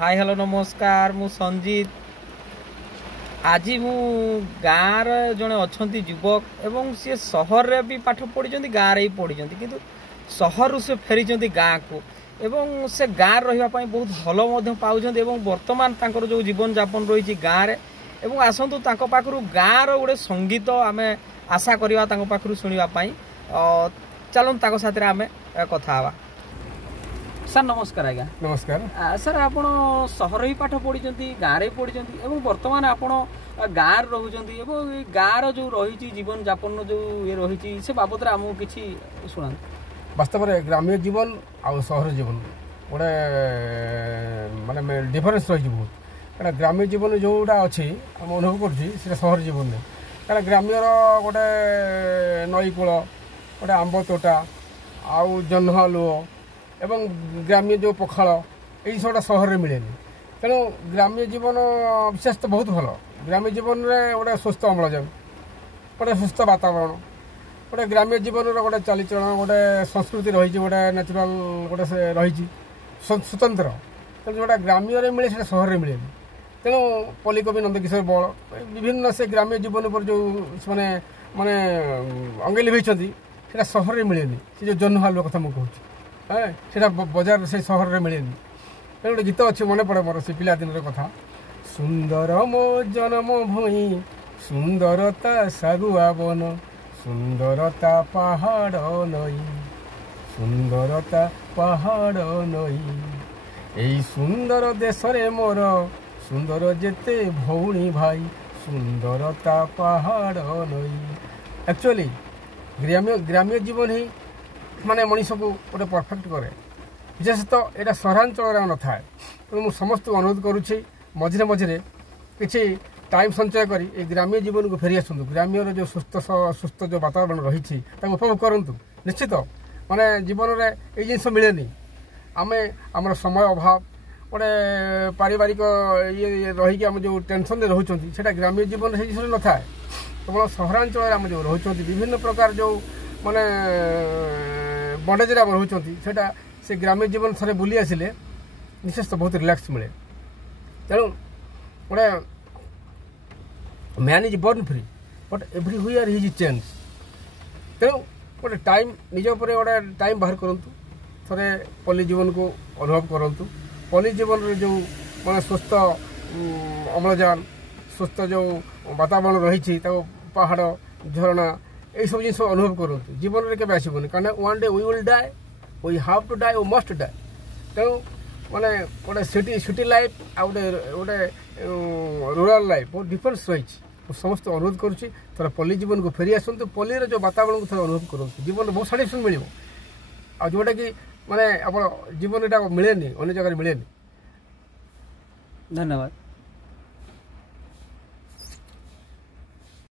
Hi hello नमस्कार मु संजीत आज मु गाँव जड़े अच्छा युवक एवं सी सहर रे भी पाठ पढ़ी गाँव रे पढ़ी किंतु सहर से फेरी गाँ को एवं से गाँव रही बहुत भल पाँच बर्तमान जो जीवन यापन रही गाँव रे एवं आसतु पाखु गाँव रोटे संगीत आम आशा करवा पाखु शुणापी चलते साथ आम कथा हवा। सर नमस्कार आज्ञा। नमस्कार सर आप सहर ही पाठ पढ़ी गाँव में पढ़ी बर्तमान आप गाँव रोचे गाँव जो रही जीवन यापन जो ये रही से बाबद आमको किसी शुणा। वास्तव में ग्राम्य जीवन आ सहर जीवन गोटे माने डिफरेन्स रही बहुत क्या ग्राम्य जीवन जोटा अच्छी आम अनुभव कर सहर जीवन नहीं क्या ग्राम्यर गोटे नई कूल गोटे आंब तोटा आउ जह्न लुह एवं ग्राम्य जो पखाल यही सबटा सहर में मिले तेणु ग्राम्य जीवन विशेष तो बहुत भल ग्राम्य जीवन में गोटे सुस्थ अम्लजान गोटे सुस्थ वातावरण गोटे ग्राम्य जीवन गोटे चालीचलन गोटे संस्कृति रही गोटे नेचुराल गोटे से रही स्वतंत्र तेणु जोटा ग्राम्य मिले से सहर में मिले तेणु पल्लीकवि नंदकिशोर बल विभिन्न से ग्राम्य जीवन पर जो माने माने अंगे लिभेइछन्ति सेटा सहर में मिले से जो जह्न हालुआ कथा मुझे कहूँ से बजार से सहर में मिले तेणु गोटे गीत अच्छे मन पड़े मोर से पिलादिन कथा सुंदर मो जन्म भूमि सुंदरता सागुआ वन सुंदरता पहाड़ नई सुंदरता पहाड़ नई एई सुंदर देश रे मोर सुंदर जेते भौणी भाई सुंदरता पहाड़ नई। एक्चुअली ग्राम्य जीवन ही माने मनीष को गोटे परफेक्ट करे विशेषतः यहाँ सहरांचल न था तेणु मुझे समस्त अनुरोध करुच्छी मझे मझे किसी टाइम संचय करी ग्राम्य जीवन को फेरी आसतु ग्राम्य जो सुस्थ जो वातावरण रही उपभोग करूँ निश्चित माने जीवन में ये जिन मिले आम आम समय अभाव गोटे पारिवारिक ये रहीकि आम जो टेंशन रोचे से ग्राम्य जीवन से जिन न था केवल सहरांचल आम जो रोच विभिन्न प्रकार जो माने बंडेज आम रोचा से ग्राम्य जीवन थे बुली आसिले निश्चय तो बहुत रिलैक्स मिले तेणु गोटे man is burn free but every where he is change तेणु गोटे टाइम निज उपर गोटे टाइम बाहर करूँ थे पल्ली जीवन को अनुभव करूँ पल्ली जीवन जो माने सुस्थ अम्लजान सुस्थ जो वातावरण रही पहाड़ झरणा यही सब जिन अनुभव करूँ जीवन में केवे आसबनी कारण one day we will die we have to die we must die तेणु माने गोटे सिटी लाइफ आ गोटे रूराल लाइफ बहुत डिफरेन्स रही समस्त अनुरोध करुँची थोड़ा पल्ली जीवन को फेरी आसतु पल्लीर जो वातावरण को थोड़ा अनुभव करूँ जीवन में बहुत साटिस्फैक्शन मिले आ जोटा कि माने आप जीवन यहाँ मिले अन्य जगह मिले। धन्यवाद।